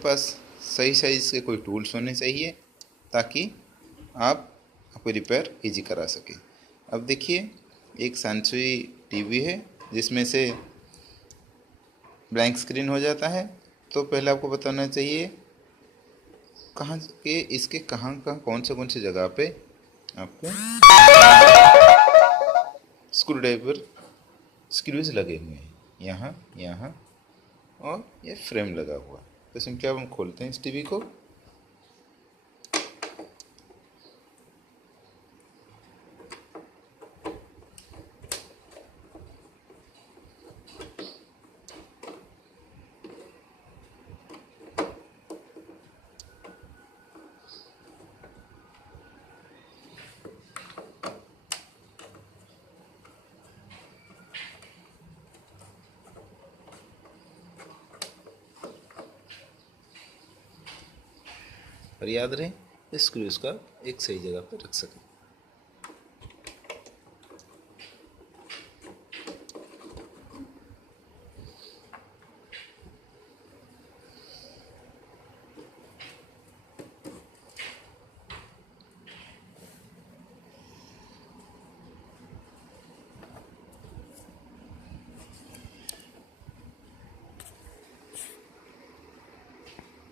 पास सही साइज़ के कोई टूल्स होने चाहिए ताकि आप आपको रिपेयर इजी करा सकें। अब देखिए, एक सैमसंग टीवी है जिसमें से ब्लैंक स्क्रीन हो जाता है। तो पहले आपको बताना चाहिए कहाँ के इसके कहाँ कौन से जगह पे आपको स्क्रू ड्राइवर स्क्रूज लगे हुए हैं, यहाँ यहाँ और ये फ्रेम लगा हुआ। तो सिंपली अब हम खोलते हैं इस टीवी को। और याद रहे स्क्रूज का एक सही जगह पर रख सकें।